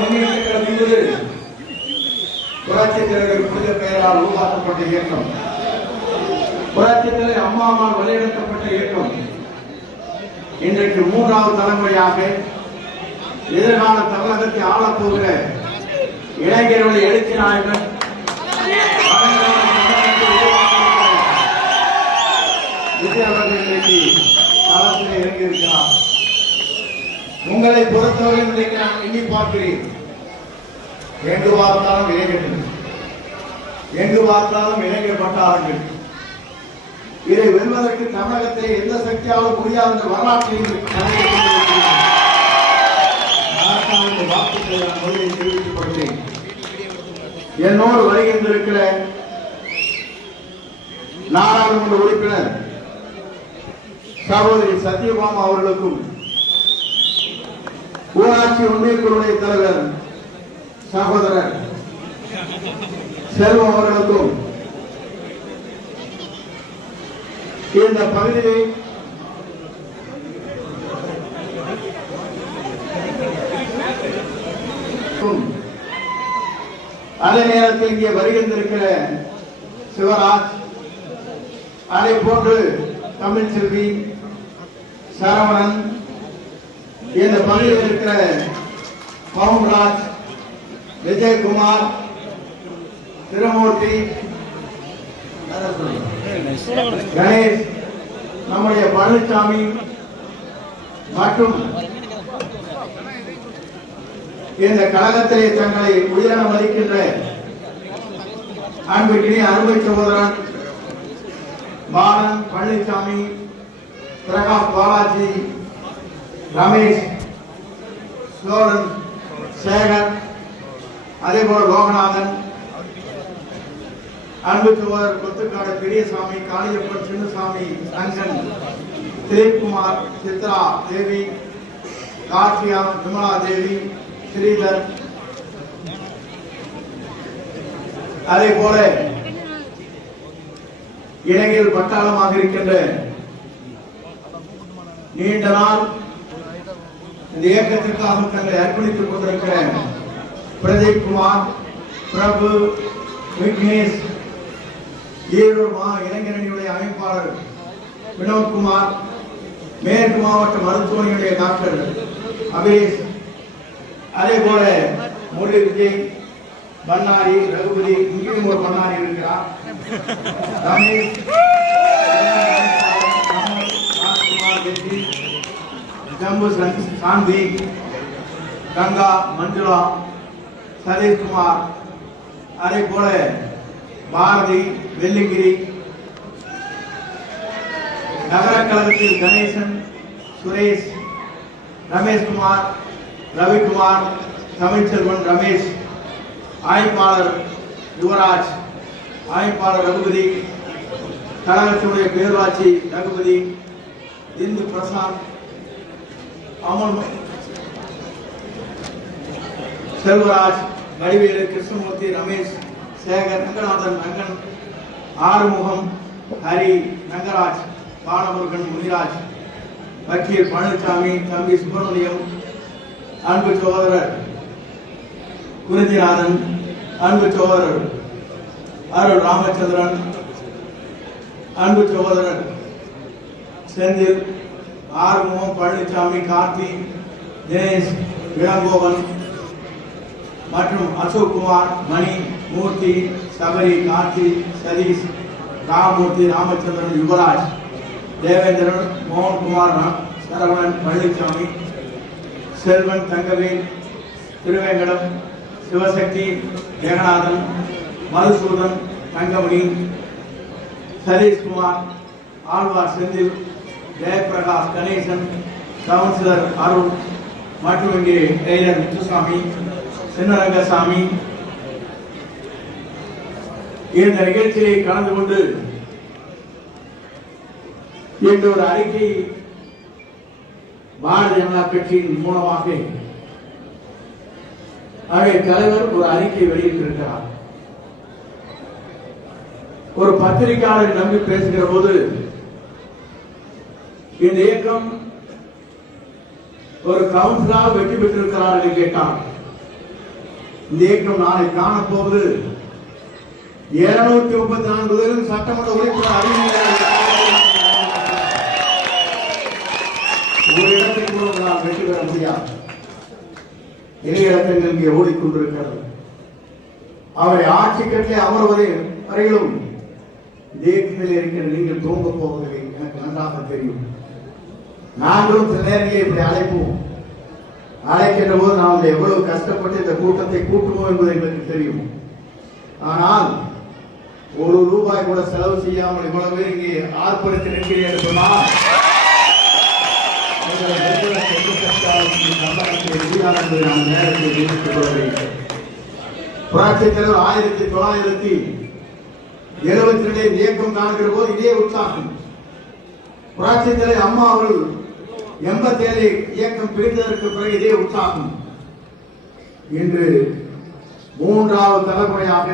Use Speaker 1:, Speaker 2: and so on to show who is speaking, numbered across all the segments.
Speaker 1: முன்னேற்றம் என்பது புரட்சித் தலைவர் புனித பெயரால் உருவாக்கப்பட்ட இயக்கம். தலைவர் அம்மாவால் வழிநடத்தப்பட்ட இயக்கம். இன்றைக்கு மூன்றாவது தலைமுறையாக எதிர்கால தமிழகத்தை ஆளப்போகிற இளைஞர்களை எழுச்சி நாயகன் விஜய் அவர்கள் இன்றைக்கு களத்தில் இறங்கியிருக்கிறார். உங்களை பொறுத்தவரை இன்றைக்கு நான் எண்ணி பார்க்கிறேன். எங்கு பார்த்தாலும் இளைஞர்கள். எங்கு பார்த்தாலும் இளைஞர் பட்டாளங்கள். இதை வெல்வதற்கு தமிழகத்தை எந்த சக்தியாலும் முடியாத இந்த வரலாற்றை இன்று என்னோடு வருகின்றிருக்கிற நாடாளுமன்ற உறுப்பினர் சகோதரி சத்யபாமா அவர்களுக்கும் ஊராட்சி ஒன்றியக்குழுவுடைய தலைவர் சகோதரர் செல்வம் அவர்களுக்கும் இந்த பகுதியை அதே நேரத்தில் இங்கே வருகின்றிருக்கிற சிவராஜ் அதை போன்று தமிழ்ச்செல்வி சரவணன் இந்த பணியில் இருக்கிற பவுன்ராஜ் விஜயகுமார் திருமூர்த்தி கணேஷ் நம்முடைய பழனிசாமி மற்றும் இந்த கழகத்திலே தங்களை உயர மதிக்கின்ற அன்புக்கினி அருமை சகோதரன் பாலன் பழனிசாமி பிரகாஷ் பாலாஜி ரமேஷ் சோழன் சேகர் அதே போல லோகநாதன் அன்புச்சுவர் கொத்துக்காடு பெரியசாமி காளியப்பன் சின்னசாமி ரங்கன் திலீப்குமார் சித்ரா தேவி கார்த்தியா விமலா தேவி ஸ்ரீதர். அதே போல இளைஞர் பட்டாளமாக இருக்கின்ற நீண்ட நாள் இந்த இயக்கத்திற்காக தங்களை அர்ப்பணித்துக் கொண்டிருக்கிற பிரதீப் குமார் பிரபு விக்னேஷ் ஈரோடு மா இளைஞரணியுடைய அமைப்பாளர் வினோத்குமார் மேற்கு மாவட்ட மருத்துவமனையுடைய டாக்டர் அபிலேஷ் அதே போல முரளி விஜய் பண்ணாரி ரகுபதி இங்கேயும் ஒரு பண்ணாரி இருக்கிறார். ரமேஷ் ஜம்பு சாந்தி கங்கா மஞ்சுளா சதீஷ்குமார் அதே போல பாரதி வெள்ளிங்கிரி நகர கழகத்தில் கணேசன் சுரேஷ் ரமேஷ்குமார் ரவிக்குமார் தமிழ்ச்செல்வன் ரமேஷ் ஆய்ப்பாளர் யுவராஜ் ஆய்ப்பாளர் ரகுபதி கழகத்தினுடைய பேரூராட்சி ரகுபதி இந்து பிரசாந்த் அமல் செல்வராஜ் வடிவேலு கிருஷ்ணமூர்த்தி ரமேஷ் சேகர் ரங்கநாதன் ரங்கன் ஆறுமுகம் ஹரி ரங்கராஜ் பாலமுருகன் முனிராஜ் வக்கீல் பழனிசாமி தம்பி சுப்பிரமணியம் அன்பு சகோதரர் குருதிநாதன் அன்பு சகோதரர் அருள் ராமச்சந்திரன் அன்பு சகோதரர் செந்தில் ஆறுமுகம் பழனிசாமி கார்த்தி தினேஷ் இளங்கோவன் மற்றும் அசோக் குமார் மணி மூர்த்தி சபரி கார்த்தி சதீஷ் ராமமூர்த்தி ராமச்சந்திரன் யுவராஜ் தேவேந்திரன் மோகன்குமார் சரவணன் பழனிசாமி செல்வன் தங்கவேல் திருவேங்கடம் சிவசக்தி ஜெகநாதன் மதுசூதன் தங்கமணி சதீஷ்குமார் ஆழ்வார் செந்தில் ஜெயபிரகாஷ் கணேசன் கவுன்சிலர் அருண் மற்றும் இங்கே டெய்லர் முத்துசாமி சின்னரங்கசாமி. இந்த நிகழ்ச்சியை கலந்து கொண்டு இன்று ஒரு அறிக்கை பாரதிய ஜனதா கட்சியின் மூலமாக அவை தலைவர் ஒரு அறிக்கை வெளியிட்டிருக்கிறார். ஒரு பத்திரிகையாளர் நம்பி பேசுகிற போது இந்த இயக்கம் ஒரு கவுன்சிலராக வெற்றி பெற்றிருக்கிறார் என்று கேட்டான் இந்த இயக்கம் நாளை காணப்போவது இருநூத்தி முப்பத்தி நான்கு சட்டமன்ற உறுப்பினர் அறிவியல் ஒரு இடத்தை கூட நாம் வெற்றி பெற முடியாது. இணைய இடத்தில் இங்கே ஓடிக்கொண்டிருக்கிறது. அவரை ஆட்சி கட்டிலே அமர்வதை வரையிலும் தேசத்தில் இருக்கிற நீங்கள் தூங்க போவதில்லை. எனக்கு நன்றாக தெரியும். நாங்களும் சில நேரங்களில் இப்படி அழைப்போம். அழைக்கின்ற போது நாம் எவ்வளவு கஷ்டப்பட்டு இந்த கூட்டத்தை கூட்டுவோம் என்பது எங்களுக்கு தெரியும். ஆனால் ஒரு ரூபாய் கூட செலவு செய்யாமல் இவ்வளவு பேர் இங்கே ஆர்ப்பரித்து நிற்கிறீர்கள் சொன்னால் நான் தலைவர் ஆயிரத்தி தொள்ளாயிரத்தி எழுபத்தி ரெண்டு இயக்கம் காணுகிற போது இதே உற்சாகம். புரட்சித் தலைவர் அம்மா அவர்கள் எண்பத்தி ஏழு இயக்கம் பிரிந்ததற்கு பிறகு இதே உற்சாகம். இன்று மூன்றாவது தலைமுறையாக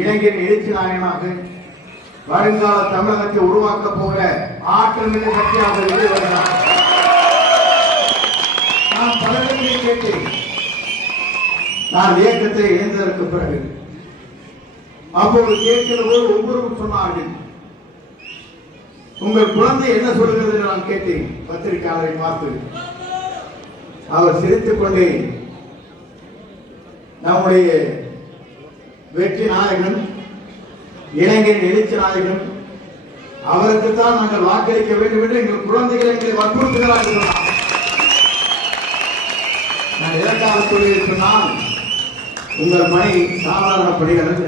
Speaker 1: இளைஞர் எழுச்சி நாயனாக வருங்கால தமிழகத்தை உருவாக்க போகிற ஆற்றல் மிக சக்தியாக இருந்து வருகிறார். நான் பலரிடையே கேட்டேன். நான் இயக்கத்தை இணைந்ததற்கு பிறகு. அப்போது கேட்கிற போது ஒவ்வொருவரும் சொன்னார்கள் உங்கள் குழந்தை என்ன சொல்கிறது என்று நான் கேட்டேன். பத்திரிகையாளரை பார்த்து அவர் சிரித்துக் கொண்டே நம்முடைய வெற்றி நாயகன் இளைஞர் எழுச்சி நாயகன் அவருக்கு தான் நாங்கள் வாக்களிக்க வேண்டும் என்று எங்கள் குழந்தைகள் எங்களை வற்புறுத்துகிறார்கள் நான் எதற்காக சொல்லி சொன்னால் உங்கள் பணி சாதாரண பணிகள் அல்ல.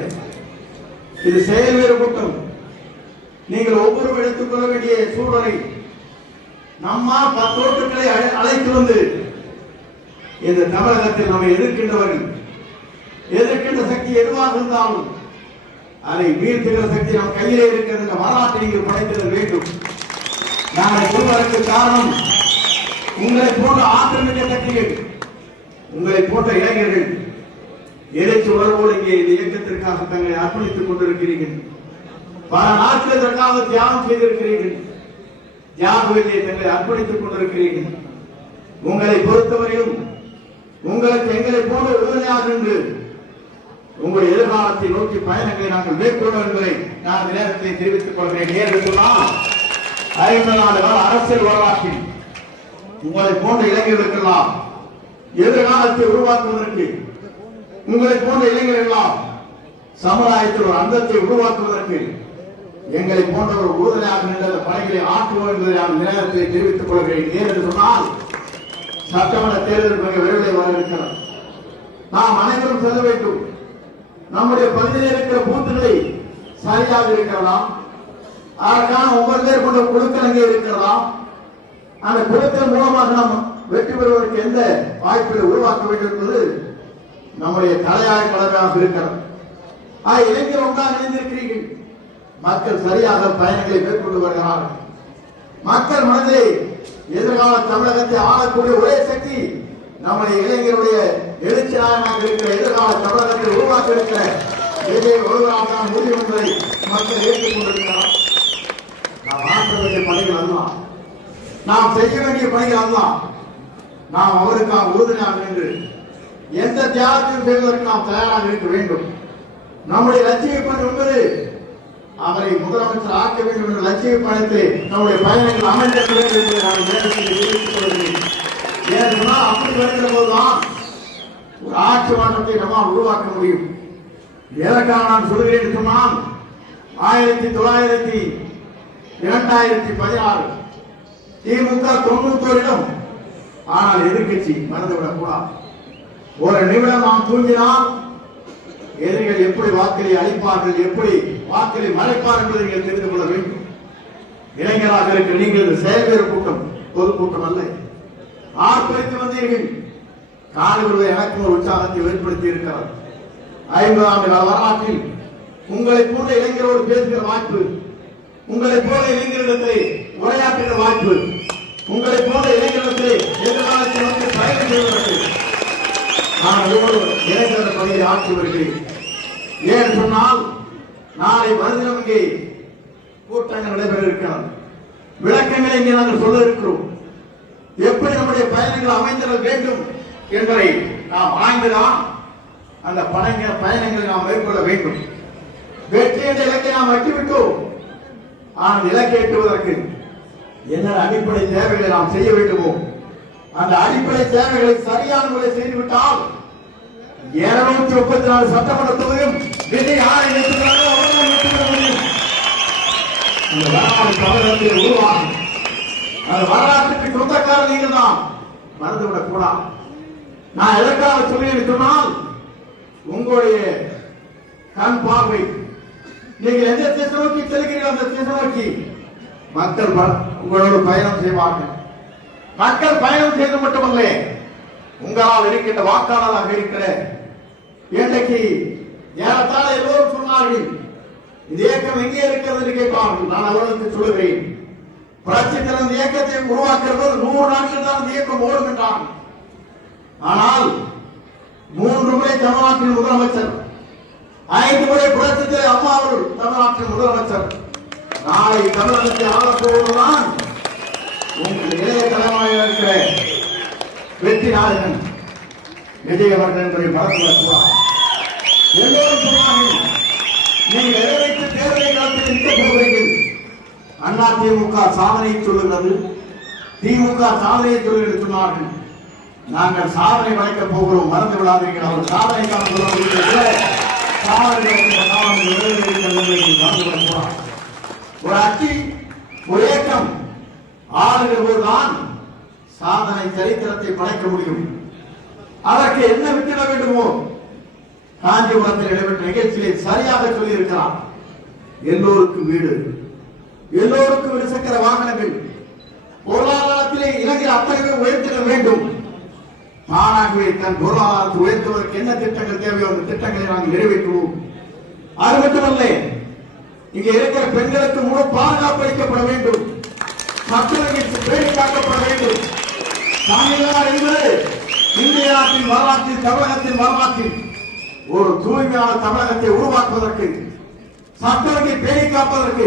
Speaker 1: இது செயல்வேறு கூட்டம். நீங்கள் ஒவ்வொரு எடுத்துக்கொள்ள வேண்டிய சூழலை நம்மா பத்தோட்டுகளை அழை- அழைத்து வந்து இந்த தமிழகத்தில் நம்மை எதிர்க்கின்றவர்கள் எதிர்க்கின்ற சக்தி எதுவாக இருந்தாலும் அதை வீழ்த்துகிற சக்தி நம் கையிலே இருக்கிறது என்ற வரலாற்றை நீங்கள் படைத்திட வேண்டும். நாங்கள் சொல்வதற்கு காரணம் உங்களை போன்ற ஆக்கிரமிக்க சக்திகள் உங்களை போன்ற இளைஞர்கள் எழுச்சி உணர்வோடு இங்கே இந்த இயக்கத்திற்காக தங்களை அர்ப்பணித்துக் கொண்டிருக்கிறீர்கள். பல நாட்கள் இதற்காக தியாகம் செய்திருக்கிறீர்கள். தியாகவிலே தங்களை அர்ப்பணித்துக் கொண்டிருக்கிறீர்கள். உங்களை பொறுத்தவரையும் உங்களுக்கு எங்களை போன்ற உறுதுணையாக நின்று உங்களுடைய எதிர்காலத்தை நோக்கி பயணங்களை நாங்கள் மேற்கொள்வோம் என்பதை நான் இந்த நேரத்தை தெரிவித்துக் கொள்கிறேன். ஏன்னு சொன்னால் ஐம்பது ஆண்டு கால அரசியல் வரலாற்றில் உங்களை போன்ற இளைஞர்களுக்கெல்லாம் எதிர்காலத்தை உருவாக்குவதற்கு உங்களை போன்ற இளைஞர்கள் எல்லாம் சமுதாயத்தில் ஒரு அந்தத்தை உருவாக்குவதற்கு எங்களை போன்ற ஒரு உறுதுணையாக நின்ற அந்த பணிகளை ஆற்றுவோம் என்பதை நான் இந்த நேரத்தில் தெரிவித்துக் கொள்கிறேன். என்று சொன்னால் சட்டமன்ற தேர்தல் மிக விரைவில் வர இருக்கிறார் நாம் அனைவரும் செல்ல வேண்டும். நம்முடைய பகுதியில் இருக்கிற பூத்துகளை சரியாக இருக்கலாம் அதற்கான ஒவ்வொரு பேர் கொண்ட குழுக்கள் அங்கே இருக்கிறதா? அந்த குழுக்கள் மூலமாக நாம் வெற்றி பெறுவதற்கு எந்த வாய்ப்பை உருவாக்க வேண்டும் என்பது நம்முடைய தலையாய கடமையாக இருக்கிறது ஆ இளைஞர் ஒன்றாக இணைந்திருக்கிறீர்கள். மக்கள் சரியாக பயணங்களை மேற்கொண்டு வருகிறார்கள். மக்கள் மனதிலே எதிர்கால தமிழகத்தை ஆளக்கூடிய ஒரே சக்தி நம்முடைய இளைஞருடைய எழுச்சி இருக்கிற எதிர்கால தமிழகத்தை உருவாக்க இருக்கிற விஜய் ஒருவராக தான் முடியும் என்பதை மக்கள் ஏற்றுக்கொண்டிருக்கிறார். நாம் ஆற்ற வேண்டிய பணிகள் அல்ல நாம் செய்ய வேண்டிய பணிகள் அல்ல நாம் அவருக்காக உறுதுணையாக நின்று எந்த தியாகத்தையும் செய்வதற்கு நாம் தயாராக இருக்க வேண்டும். நம்முடைய லட்சிய பணி என்பது அவரை முதலமைச்சர் ஆக்க வேண்டும் என்ற லட்சிய பணத்தை நம்முடைய பயணங்கள் அமைந்திருக்க வேண்டும் என்பதை நான் தெரிவித்துக் கொள்கிறேன். ஏன்னா அப்படி வருகிற போதுதான் ஒரு ஆட்சி மாற்றத்தை நம்மால் உருவாக்க முடியும். எதற்காக நான் சொல்கிறேன் சொன்னால் ஆயிரத்தி தொள்ளாயிரத்தி இரண்டாயிரத்தி பதினாறு திமுக தொண்ணூத்தோரிடம் ஆனால் எதிர்க்கட்சி மறந்துவிடக் கூடாது. ஒரு நிமிடம் நாம் தூங்கினால் எதிரிகள் எப்படி வாக்களி அளிப்பார்கள் எப்படி வாக்களை மறைப்பார் என்பதை நீங்கள் தெரிந்து கொள்ள வேண்டும். இளைஞராக இருக்க நீங்கள் செயல்பேறு கூட்டம் பொதுக்கூட்டம் அல்ல. ஆர்ப்பரித்து வந்தீர்கள். காலவருவ எனக்கும் ஒரு உற்சாகத்தை ஏற்படுத்தி இருக்கிறார். ஐம்பது ஆண்டு கால வரலாற்றில் உங்களை போன்ற இளைஞரோடு பேசுகிற வாய்ப்பு உங்களை போல இளைஞரிடத்திலே உரையாற்றுகிற வாய்ப்பு உங்களை போல இளைஞரிடத்திலே எதிர்காலத்தில் வந்து பயணம் செய்வதற்கு. நான் ஒவ்வொரு இளைஞர் பணியை ஆற்றி வருகிறேன். ஏன் சொன்னால் நாளை மறுதினம் இங்கே கூட்டங்கள் நடைபெற இருக்கிறார் விளக்கங்களை இங்கே நாங்கள் சொல்ல இருக்கிறோம் எப்படி நம்முடைய பயணங்கள் அமைந்திட வேண்டும் என்பதை நாம் ஆய்ந்துதான் அந்த பணங்க பயணங்களை நாம் மேற்கொள்ள வேண்டும். வெற்றி என்ற இலக்கை நாம் வெட்டிவிட்டோம் ஆனால் இலக்கை எட்டுவதற்கு என்ன அடிப்படை தேவைகளை நாம் செய்ய வேண்டுமோ? அந்த அடிப்படை தேவைகளை சரியான முறை செய்துவிட்டால் இருநூற்றி முப்பத்தி நாலு சட்டமன்ற தொகுதியும் விதை ஆணையம் நிறுத்துகிறாரோ அவர்தான் வெற்றி பெற முடியும் இந்த வரலாறு தமிழகத்தில் உருவாகும் அந்த வரலாற்றுக்கு சொந்தக்காரர் நீங்கள் தான் மறந்துவிடக் கூடாது நான் எதற்காக சொல்லி சொன்னால் உங்களுடைய கண் பார்வை. நீங்கள் எந்த திசை நோக்கி செல்கிறீர்கள் அந்த திசை நோக்கி மக்கள் ப- உங்களோடு பயணம் செய்வார்கள். மக்கள் பயணம் செய்து மட்டுமல்ல உங்களால் இருக்கின்ற வாக்காளராக இருக்கிற இன்றைக்கு ஏறத்தாழ எல்லோரும் சொன்னார்கள் இந்த இயக்கம் எங்கே இருக்கிறது என்று கேட்பார்கள் நான் அவர்களுக்கு சொல்லுகிறேன். புரட்சி திறந்த இயக்கத்தை உருவாக்குறது நூறு நாட்கள் தான் இந்த இயக்கம் ஓடும் என்றான். ஆனால் மூன்று முறை தமிழ்நாட்டின் முதலமைச்சர் ஐந்து முறை புரட்சி அம்மா அவர்கள் தமிழ்நாட்டின் முதலமைச்சர். நாளை தமிழகத்தை ஆளப்போவதுதான் உங்கள் இளைய தலைமையாக இருக்கிற வெற்றி நாயகன் விஜய் அவர்கள் என்பதை மறந்துவிடக் கூடாது எல்லோரும் சொன்னார்கள் நீங்கள் எதை தேர்தலை நிற்க போகிறீர்கள் அண்ணா திமுக சாதனையை சொல்லுகிறது. திமுக சாதனையை சொல்லுகிறது சொன்னார்கள். நாங்கள் சாதனை வளைக்க போகிறோம் மறந்து விடாதீர்கள். அவர் சாதனை ஒரு அச்சி ஒரு இயக்கம் ஆளுகிற போதுதான் சாதனை சரித்திரத்தை படைக்க முடியும். அதற்கு என்ன விட்டுட வேண்டுமோ? காஞ்சிபுரத்தில் நடைபெற்ற நிகழ்ச்சியை சரியாக சொல்லியிருக்கிறார். எல்லோருக்கும் வீடு எல்லோருக்கும் இருசக்கர வாகனங்கள் பொருளாதாரத்திலே இளைஞர் அத்தகைய உயர்த்திட வேண்டும். தானாகவே தன் பொருளாதாரத்தை உயர்த்துவதற்கு என்ன திட்டங்கள் தேவையோ அந்த திட்டங்களை நாங்கள் நிறைவேற்றுவோம். அது மட்டுமல்ல இங்கே இருக்கிற பெண்களுக்கு முழு பாதுகாப்பு அளிக்கப்பட வேண்டும். மக்களுக்கு பேணி காக்கப்பட வேண்டும். தமிழ்நாடு என்பது இந்திய நாட்டின் வரலாற்றில் தமிழகத்தின் வரலாற்றில் ஒரு தூய்மையான தமிழகத்தை உருவாக்குவதற்கு சட்டத்தை பேணி காப்பதற்கு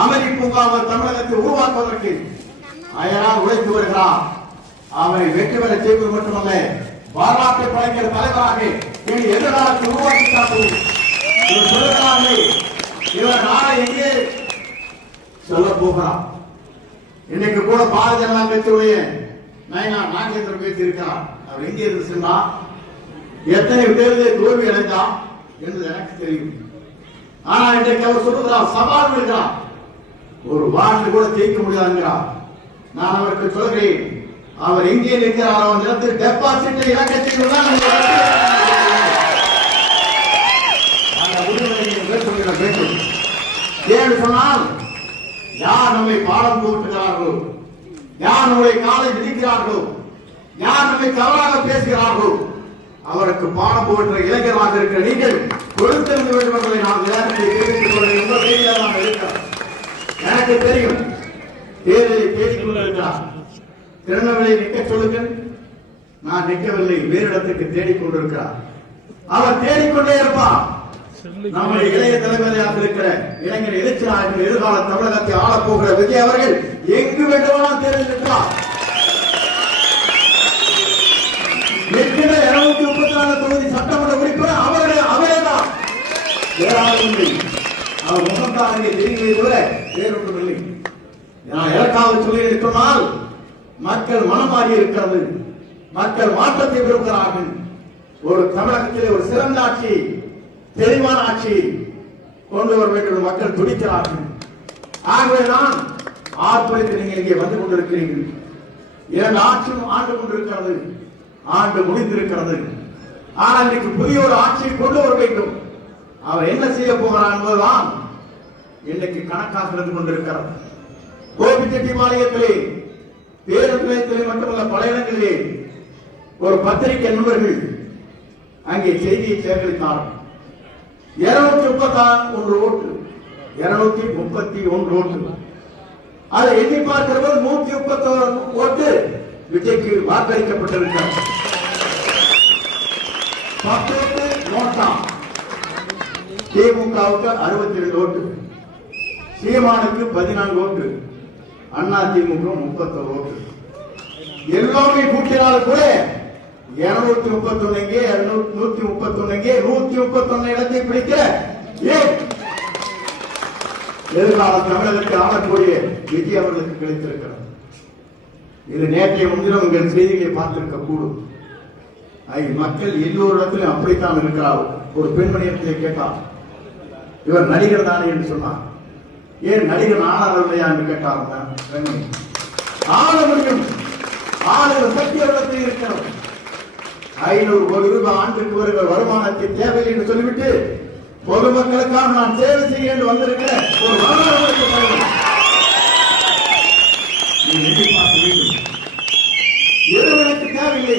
Speaker 1: அமளி பூங்காவை தமிழகத்தை உருவாக்குவதற்கு அயரால் உழைத்து வருகிறார். அவரை வெற்றி பெற செய்வது மட்டுமல்ல வரலாற்றை படைக்கிற தலைவராக இனி எதிர்காலத்தை உருவாக்கி காட்டும் இவர் இவர் நாளை எங்கே சொல்ல போகிறார். இன்னைக்கு கூட பாரதிய ஜனதா கட்சியுடைய நயனா நாகேந்திர பேசி இருக்கிறார் அவர் எங்கே இருந்து சென்றார். எத்தனை பேருக்கு தோல்வி அடைந்தார் என்று எனக்கு தெரியும். ஆனா இன்றைக்கு அவர் சொல்லுகிறார் சவால் விடுகிறார் ஒரு வார்டு கூட ஜெயிக்க முடியாதுங்கிறார் நான் அவருக்கு சொல்கிறேன் அவர் எங்கே நிற்கிறாரோ அவன் இடத்தில் டெபாசிட் இலக்கத்தில் தான் ஏன்னு சொன்னால் யார் நம்மை பாடம் போட்டுகிறார்களோ யார் நம்முடைய காலை விதிக்கிறார்களோ யார் நம்மை தவறாக பேசுகிறார்களோ அவருக்கு பாடம் போன்ற இளைஞராக இருக்கிற நீங்கள் கொடுத்திருந்த வேண்டும் என்பதை நான் கொள்ள எனக்கு தெரியும். தேர்தலை தேடிக் கொண்டிருக்கிறார் திருநெல்வேலி நிற்க சொல்லுங்கள். நான் நிற்கவில்லை. வேறு இடத்துக்கு தேடிக் கொண்டிருக்கிறார் அவர் தேடிக்கொண்டே இருப்பார். நம்முடைய இளைய தலைவரையாக இருக்கிற இளைஞர் எழுச்சி எதிர்கால தமிழகத்தை ஆளப் போகிற விஜய் அவர்கள் எங்கு வேண்டுமானால் தேர்ந்தெடுக்கிறார் இருநூத்தி தொகுதி சட்டமன்ற உறுப்பினர் அவரே அவரே தான் வேறாளவில்லை அவர் முகம்தான் அங்கே தெரிகிறே தவிர வேறொன்றுமில்லை நான் எதற்காக சொல்லி சொன்னால் மக்கள் மனமாறி இருக்கிறது. மக்கள் மாற்றத்தை விரும்புகிறார்கள். ஒரு தமிழகத்திலே ஒரு சிறந்த ஆட்சி தெளிவான ஆட்சி கொண்டு வர வேண்டும் மக்கள் துடிக்கிறார்கள். ஆகவே நான் ஆர்ப்பரித்து நீங்கள் இங்கே வந்து கொண்டிருக்கிறீர்கள். இரண்டு ஆட்சியும் ஆண்டு கொண்டிருக்கிறது. ஆண்டு முடிந்திருக்கிறது. ஆனால் இன்றைக்கு புதிய ஒரு ஆட்சியை கொண்டு வர வேண்டும். அவர் என்ன செய்ய போகிறார் என்பதுதான் இன்றைக்கு கணக்காக இருந்து கொண்டிருக்கிறது. கோபிச்செட்டிப்பாளையத்திலே பேருந்து நிலையத்திலே மட்டுமல்ல பல இடங்களிலே ஒரு பத்திரிகை நண்பர்கள் அங்கே செய்தியை சேகரித்தார்கள் இருநூத்தி முப்பத்தி ஒன்று ஓட்டு இருநூத்தி முப்பத்தி ஒன்று ஓட்டு. அதை எண்ணி பார்க்கிற போது நூத்தி முப்பத்தி ஓட்டு விஜய்க்கு வாக்களிக்கப்பட்டிருக்கிறார் பத்து நோட்டாம் திமுகவுக்கு அறுபத்தி ரெண்டு ஓட்டு. சீமானுக்கு பதினான்கு ஓட்டு. அண்ணா திமுக முப்பத்தொரு ஓட்டு. எல்லாமே கூட்டினாலும் கூட இருநூத்தி முப்பத்தி ஒண்ணு நூத்தி முப்பத்தி முப்பத்தொன்னு இங்கே நூத்தி முப்பத்தொன்னு இடத்தை பிடிக்க எதிர்கால தமிழருக்கு ஆளக்கூடிய விஜய் அவர்களுக்கு கிடைத்திருக்கிறது. இது நேற்றைய முன்தினம் உங்கள் செய்திகளை பார்த்திருக்க கூடும் மக்கள் எல்லோரிடத்திலும் அப்படித்தான் இருக்கிறார்? ஒரு பெண்மணியத்திலே கேட்டார். இவர் நடிகர் தானே என்று சொன்னார். ஏன் நடிகர் ஆனார் இல்லையா என்று கேட்டார் அந்த பெண்மணி. ஆள முடியும் ஆளுகிற சக்தி அவரிடத்தில் இருக்கிறது. ஐநூறு கோடி ரூபாய் ஆண்டுக்கு வருகிற வருமானத்தை தேவை என்று சொல்லிவிட்டு பொதுமக்களுக்காக நான் சேவை செய்ய என்று ஒரு வருமானம் படைத்த தலைவர். நீ எண்ணி பார்க்க வேண்டும் எதுவும் எனக்கு தேவையில்லை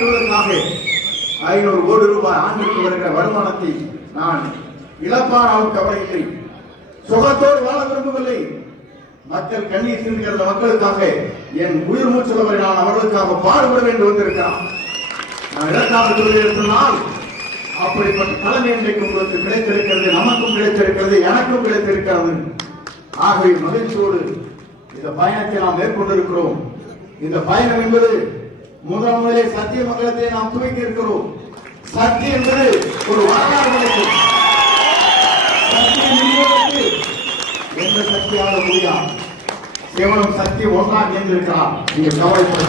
Speaker 1: மக்களுக்கு ஐநூறு கோடி ரூபாய் ஆண்டுக்கு வருகிற வருமானத்தை நான் இழப்பானாலும் கவலை இல்லை சுகத்தோடு வாழ விரும்பவில்லை. மக்கள் கண்ணீர் சிந்துகிற மக்களுக்காக என் உயிர் மூச்சுள்ளவரை நான் அவர்களுக்காக பாடுபட வேண்டும் வந்திருக்கிறான். நான் இதற்காக சொல்கிறேன் சொன்னால் அப்படிப்பட்ட தலைமை இன்றைக்கு உங்களுக்கு கிடைத்திருக்கிறது நமக்கும் கிடைத்திருக்கிறது எனக்கும் கிடைத்திருக்கிறது. ஆகவே மகிழ்ச்சியோடு இந்த பயணத்தை நாம் மேற்கொண்டிருக்கிறோம். இந்த பயணம் என்பது முதல் முதலே சத்திய மங்கலத்தை நாம் துவக்கி இருக்கிறோம். சக்தி என்பது ஒரு வரலாறு கிடைக்கும். எந்த சக்தியால முடியாது கேவலம் சக்தி ஒன்றாக இயந்திருக்கிறார் நீங்கள் கவலைப்பட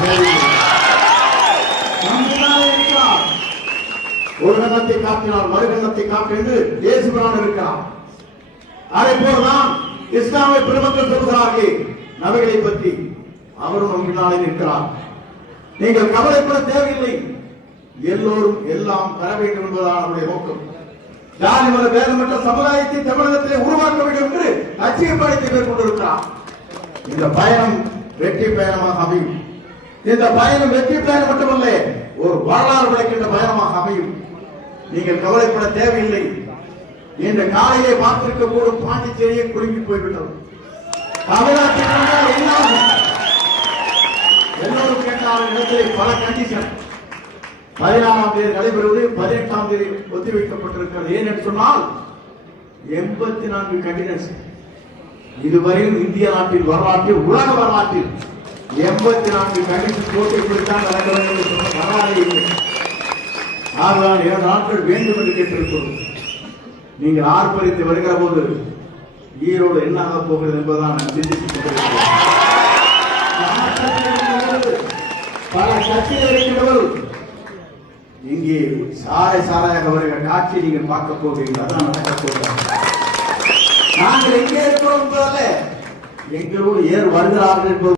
Speaker 1: ஒரு கண்ணத்தை காட்டினால் மறு கண்ணத்தை காட்டு என்று இயேசுபிரான் இருக்கிறார் அதை போலதான் இஸ்லாமிய பெருமக்கள் சொல்கிறார்கள் நபைகளை பற்றி அவரும் நம் பின்னாலே நிற்கிறார். நீங்கள் கவலைப்பட தேவையில்லை. எல்லோரும் எல்லாம் பெற வேண்டும் என்பதுதான் நம்முடைய நோக்கம். ஜாதி மத பேதமற்ற சமுதாயத்தை தமிழகத்திலே உருவாக்க வேண்டும் என்று லட்சிய பயணத்தை மேற்கொண்டிருக்கிறார். இந்த பயணம் வெற்றி பயணமாக அமையும். இந்த பயணம் வெற்றி பயணம் மட்டுமல்ல ஒரு வரலாறு படைக்கின்ற பயணமாக அமையும். நீங்கள் கவலைப்பட தேவையில்லை. இன்று காலையிலே பார்த்திருக்க கூடும் பாண்டிச்சேரியை குலுங்கி போய்விட்டது. தமிழ்நாட்டில் எல்லாம் எல்லோரும் கேட்டால் இடத்திலே பல கண்டிஷன் பதினாறாம் தேதி நடைபெறுவது பதினெட்டாம் தேதி ஒத்திவைக்கப்பட்டிருக்கிறது. ஏன் என்று சொன்னால் எண்பத்தி நான்கு கண்டிஷன்ஸ் இதுவரையில் இந்திய நாட்டில் வரலாற்றில் உலக வரலாற்றில் எண்பத்தி நான்கு கண்டிஷன் போட்டு இப்படித்தான் நடக்க வேண்டும் என்று சொன்ன வரலாறு இல்லை. ஆகலாம் ஏழு நாட்கள் வேண்டும் என்று கேட்டிருக்கிறோம். நீங்கள் ஆர்ப்பரித்து வருகிற போது ஈரோடு என்ன ஆக போகிறது என்பதுதான் நான் சிந்தித்துக் கொண்டிருக்கிறேன். பல சர்ச்சைகள் இருக்கின்றவர் இங்கே சாலை சாலையாக வருகிற காட்சி நீங்கள் பார்க்க போகிறீர்கள். அதான் நடக்க போகிறது நாங்கள் எங்கே இருக்கிறோம் என்பதல்ல. எங்களோடு ஏர் வருகிறார்கள் என்பது